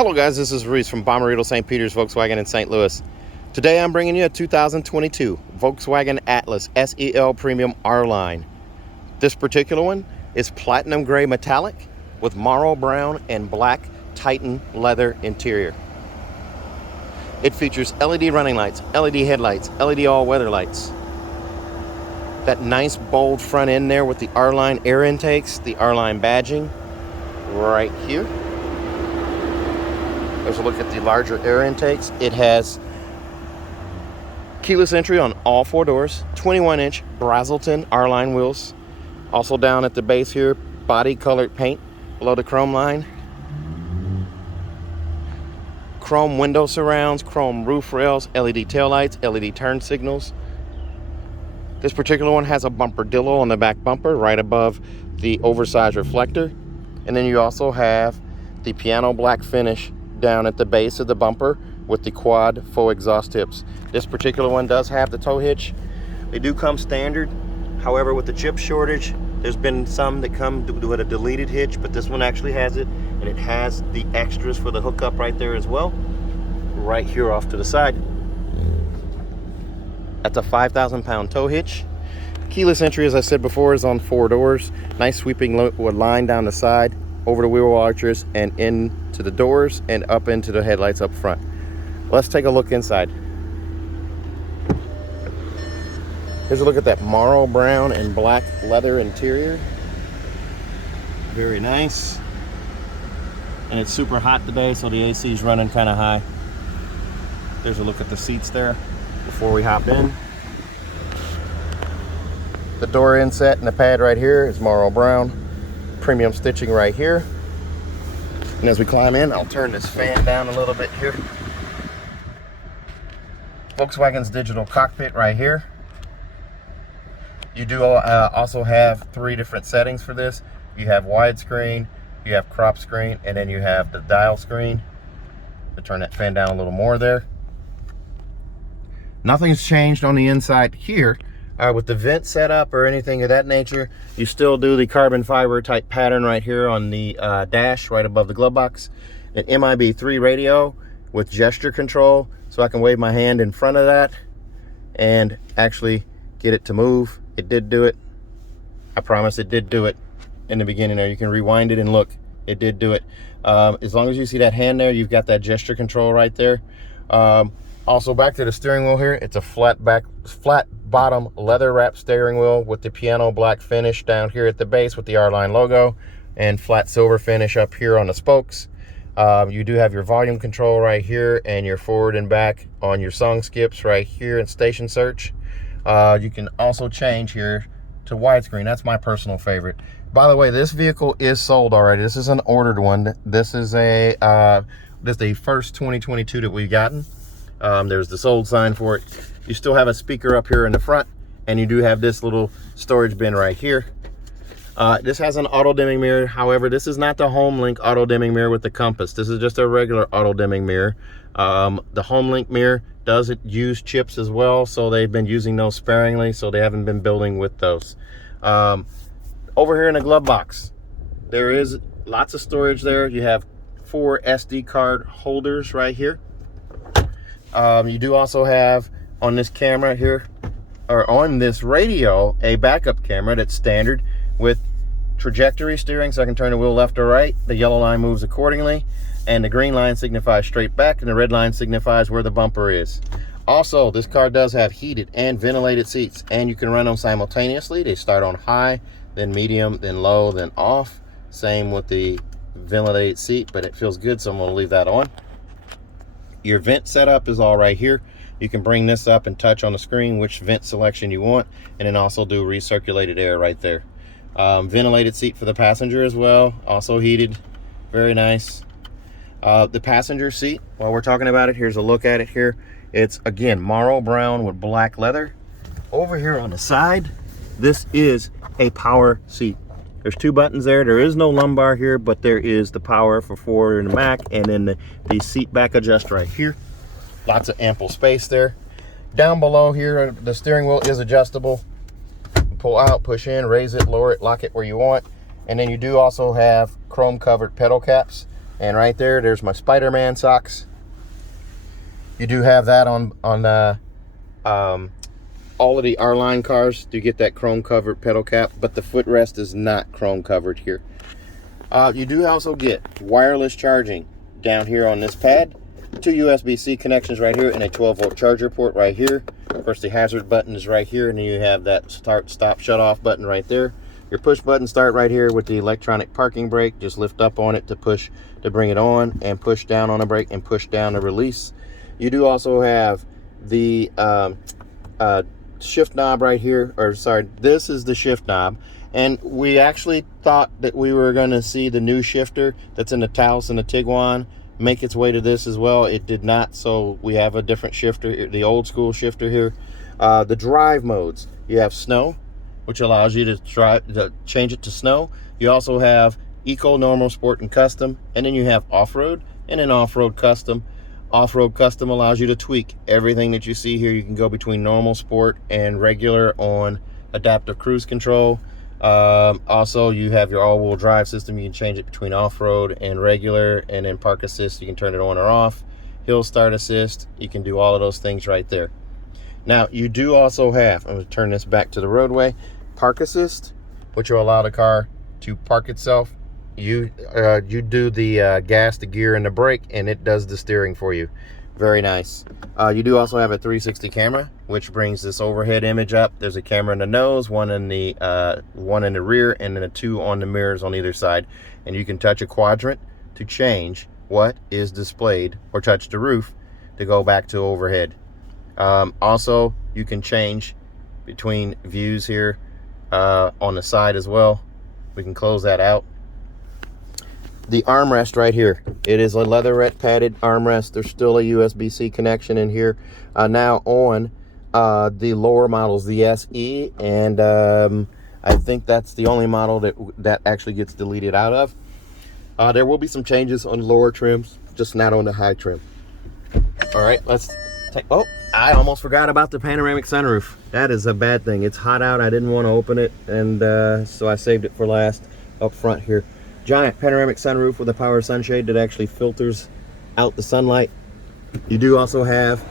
Hello guys, this is Reese from Bommarito St. Peter's Volkswagen in St. Louis. Today I'm bringing you a 2022 Volkswagen Atlas SEL Premium R-Line. This particular one is platinum gray metallic with marl brown and black Titan leather interior. It features LED running lights, LED headlights, LED all-weather lights. That nice bold front end there with the R-Line air intakes, the R-Line badging right here. There's a look at the larger air intakes. It has keyless entry on all four doors, 21-inch Brazelton R-Line wheels. Also down at the base here, body colored paint below the chrome line. Chrome window surrounds, chrome roof rails, LED taillights, LED turn signals. This particular one has a bumperdillo on the back bumper right above the oversized reflector. And then you also have the piano black finish down at the base of the bumper with the quad faux exhaust tips. This particular one does have the tow hitch. They do come standard. However, with the chip shortage, there's been some that come with a deleted hitch, but this one actually has it, and it has the extras for the hookup right there as well, right here off to the side. That's a 5,000-pound tow hitch. Keyless entry, as I said before, is on four doors. Nice sweeping line down the side, over the wheel arches, and into the doors, and up into the headlights up front. Let's take a look inside. Here's a look at that marl brown and black leather interior. Very nice. And it's super hot today, so the AC is running kind of high. There's a look at the seats there before we hop in. The door inset and the pad right here is marl brown. Premium stitching right here. And as we climb in, I'll turn this fan down a little bit here. Volkswagen's digital cockpit right here. You do also have three different settings for this. You have widescreen, you have crop screen, and then you have the dial screen. To turn that fan down a little more there. Nothing's changed on the inside here with the vent setup or anything of that nature. You still do the carbon fiber type pattern right here on the dash right above the glove box. An MIB3 radio with gesture control, so I can wave my hand in front of that and actually get it to move. It did do it. I promise it did do it in the beginning there. You can rewind it and look, it did do it. As long as you see that hand there, you've got that gesture control right there. Also back to the steering wheel here, it's a flat bottom leather wrap steering wheel with the piano black finish down here at the base with the R-Line logo, and flat silver finish up here on the spokes. You do have your volume control right here, and your forward and back on your song skips right here in station search. You can also change here to widescreen. That's my personal favorite. By the way, this vehicle is sold already. This is an ordered one. This is the first 2022 that we've gotten. There's the sold sign for it. You still have a speaker up here in the front, and you do have this little storage bin right here. This has an auto dimming mirror. However, this is not the HomeLink auto dimming mirror with the compass. This is just a regular auto dimming mirror. The HomeLink mirror does use chips as well, so they've been using those sparingly, so they haven't been building with those. Over here in the glove box, there is lots of storage there. You have 4 SD card holders right here. You do also have on this camera here, or on this radio, a backup camera that's standard with trajectory steering, so I can turn the wheel left or right. The yellow line moves accordingly, and the green line signifies straight back, and the red line signifies where the bumper is. Also, this car does have heated and ventilated seats, and you can run them simultaneously. They start on high, then medium, then low, then off. Same with the ventilated seat, but it feels good, so I'm going to leave that on. Your vent setup is all right here. You can bring this up and touch on the screen which vent selection you want, and then also do recirculated air right there. Ventilated seat for the passenger as well, also heated. Very nice. The passenger seat, while we're talking about it, here's a look at it here. It's again marl brown with black leather. Over here on the side, this is a power seat. There's 2 buttons there. There is no lumbar here, but there is the power for forward and back, and then the seat back adjust right here. Lots of ample space there. Down below here, the steering wheel is adjustable. Pull out, push in, raise it, lower it, lock it where you want. And then you do also have chrome covered pedal caps And right there, there's my Spider-Man socks. You do have that on all of the R-Line cars. Do get that chrome covered pedal cap, but the footrest is not chrome covered here. You do also get wireless charging down here on this pad. 2 USB-C connections right here and a 12-volt charger port right here. Of course, the hazard button is right here, and then you have that start, stop, shut off button right there. Your push button start right here with the electronic parking brake. Just lift up on it to push to bring it on, and push down on the brake and push down to release. You do also have the shift knob right here, or sorry, this is the shift knob. And we actually thought that we were going to see the new shifter that's in the Taos and the Tiguan make its way to this as well. It did not, so we have a different shifter, the old school shifter here. The drive modes, you have snow, which allows you to change it to snow. You also have eco, normal, sport, and custom, and then you have off-road and an off-road custom. Off-road custom allows you to tweak everything that you see here. You can go between normal, sport, and regular on adaptive cruise control. Also, you have your all-wheel drive system. You can change it between off-road and regular, and then park assist, you can turn it on or off. Hill start assist, you can do all of those things right there. Now, you do also have, I'm going to turn this back to the roadway, park assist, which will allow the car to park itself. You do the gas, the gear, and the brake, and it does the steering for you. Very nice. You do also have a 360 camera, which brings this overhead image up. There's a camera in the nose, one in the rear, and then 2 on the mirrors on either side. And you can touch a quadrant to change what is displayed, or touch the roof to go back to overhead. Also, you can change between views here on the side as well. We can close that out. The armrest right here, it is a leatherette padded armrest. There's still a USB-C connection in here. Now on the lower models, the SE, and I think that's the only model that actually gets deleted out of. There will be some changes on lower trims, just not on the high trim. All right, let's take, oh, I almost forgot about the panoramic sunroof. That is a bad thing. It's hot out, I didn't want to open it, and so I saved it for last up front here. Giant panoramic sunroof with a power sunshade that actually filters out the sunlight. You do also have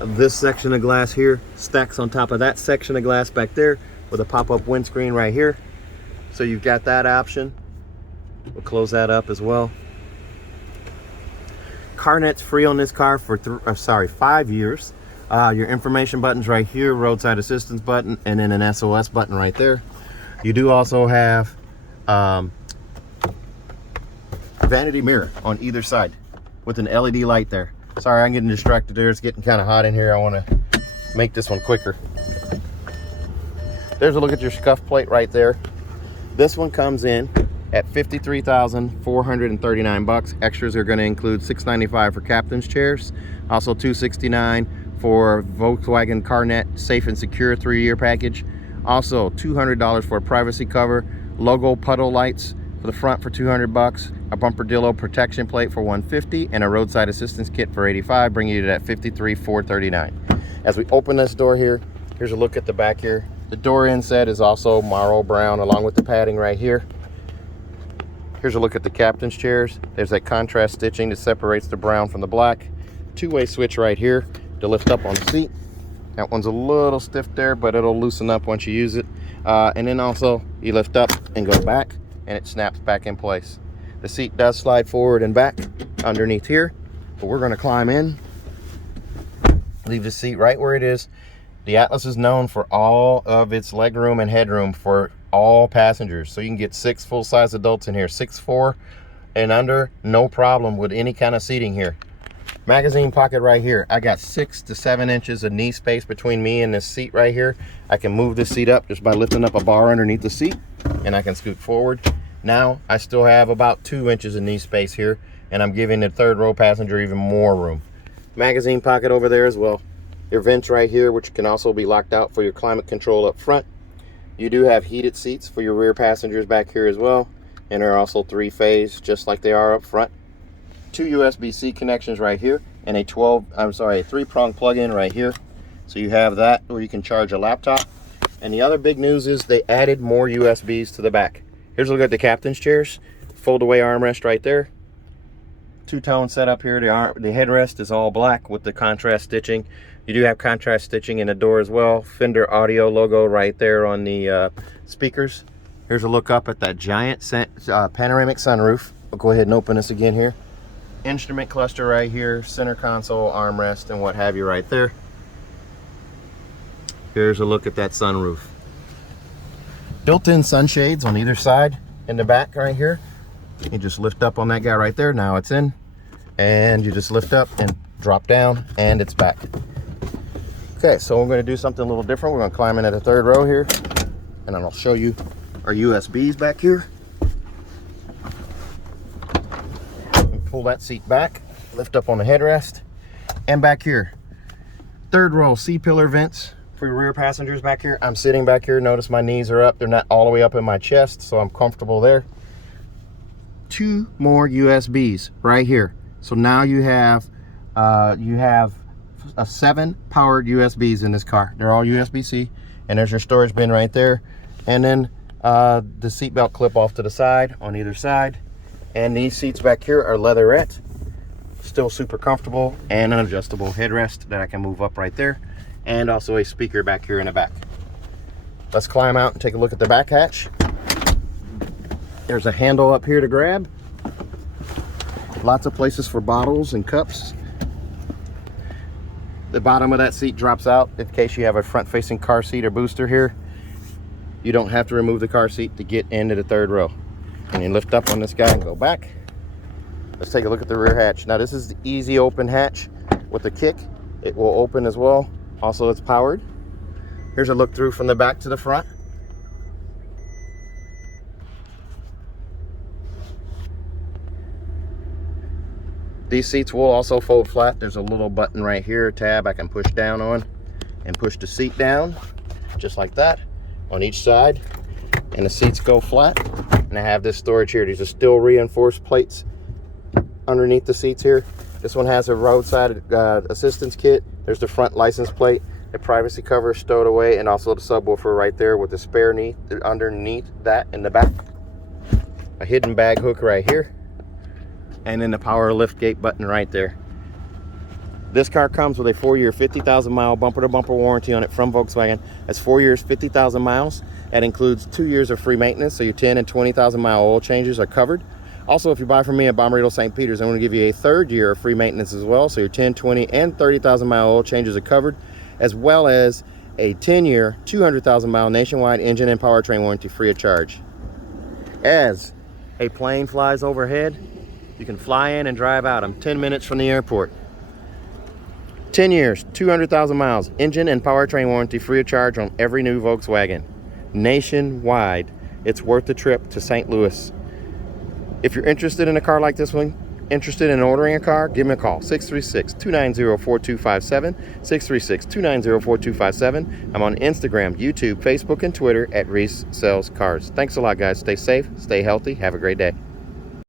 this section of glass here, stacks on top of that section of glass back there, with a pop-up windscreen right here. So you've got that option. We'll close that up as well. CarNet's free on this car for 5 years. Your information button's right here, roadside assistance button, and then an SOS button right there. You do also have vanity mirror on either side with an LED light there. Sorry, I'm getting distracted there. It's getting kind of hot in here. I want to make this one quicker. There's a look at your scuff plate right there. This one comes in at $53,439. Extras are going to include $695 for captain's chairs, also $269 for Volkswagen CarNet Safe and Secure 3-year package, also $200 for a privacy cover, logo puddle lights for the front for $200, a bumperdillo protection plate for $150, and a roadside assistance kit for $85, bringing you to that $53,439. As we open this door here, here's a look at the back here. The door inset is also Marl brown along with the padding right here. Here's a look at the captain's chairs. There's that contrast stitching that separates the brown from the black. Two-way switch right here to lift up on the seat. That one's a little stiff there, but it'll loosen up once you use it. And then also you lift up and go back, and it snaps back in place. The seat does slide forward and back underneath here, but we're going to climb in, leave the seat right where it is. The Atlas is known for all of its legroom and headroom for all passengers, so you can get 6 full-size adults in here, 6'4" and under, no problem with any kind of seating here. Magazine pocket right here. I got 6 to 7 inches of knee space between me and this seat right here. I can move this seat up just by lifting up a bar underneath the seat, and I can scoot forward. Now I still have about 2 inches of knee space here, and I'm giving the third row passenger even more room. Magazine pocket over there as well. Your vents right here, which can also be locked out for your climate control up front. You do have heated seats for your rear passengers back here as well, and they're also 3-phase just like they are up front. 2 USB-C connections right here, and a 3-prong plug-in right here. So you have that where you can charge a laptop. And the other big news is they added more USBs to the back. Here's a look at the captain's chairs. Fold away armrest right there. two-tone setup here. The headrest is all black with the contrast stitching. You do have contrast stitching in the door as well. Fender audio logo right there on the speakers. Here's a look up at that giant panoramic sunroof. I'll go ahead and open this again here. Instrument cluster right here, center console, armrest, and what have you right there. Here's a look at that sunroof. Built-in sunshades on either side in the back right here. You just lift up on that guy right there. Now it's in, and you just lift up and drop down, and it's back. Okay, so we're going to do something a little different. We're going to climb in at the third row here, and then I'll show you our USBs back here. Pull that seat back, lift up on the headrest, and back here, third row C-pillar vents for rear passengers back here. I'm sitting back here. Notice my knees are up. They're not all the way up in my chest, so I'm comfortable there. 2 more USBs right here. So now you have 7 powered USBs in this car. They're all USB-C, and there's your storage bin right there. And then the seatbelt clip off to the side on either side. And these seats back here are leatherette, still super comfortable, and an adjustable headrest that I can move up right there, and also a speaker back here in the back. Let's climb out and take a look at the back hatch. There's a handle up here to grab. Lots of places for bottles and cups. The bottom of that seat drops out in case you have a front-facing car seat or booster here. You don't have to remove the car seat to get into the third row. And you lift up on this guy and go back. Let's take a look at the rear hatch. Now this is the easy open hatch with the kick. It will open as well. Also, it's powered. Here's a look through from the back to the front. These seats will also fold flat. There's a little button right here, a tab I can push down on and push the seat down just like that on each side. And the seats go flat. And I have this storage here. These are steel reinforced plates underneath the seats here. This one has a roadside assistance kit. There's the front license plate, the privacy cover stowed away, and also the subwoofer right there with the spare knee underneath that in the back. A hidden bag hook right here. And then the power lift gate button right there. This car comes with a 4-year, 50,000 mile bumper-to-bumper warranty on it from Volkswagen. That's 4 years, 50,000 miles. That includes 2 years of free maintenance, so your 10 and 20,000 mile oil changes are covered. Also, if you buy from me at Bommarito St. Peter's, I'm going to give you a 3rd year of free maintenance as well, so your 10, 20, and 30,000 mile oil changes are covered, as well as a 10-year, 200,000 mile nationwide engine and powertrain warranty free of charge. As a plane flies overhead, you can fly in and drive out. I'm 10 minutes from the airport. 10 years, 200,000 miles, engine and powertrain warranty free of charge on every new Volkswagen. Nationwide. It's worth the trip to St. Louis. If you're interested in a car like this one, interested in ordering a car, give me a call. 636-290-4257. 636-290-4257. I'm on Instagram, YouTube, Facebook, and Twitter at Reese Sells Cars. Thanks a lot, guys. Stay safe, stay healthy. Have a great day.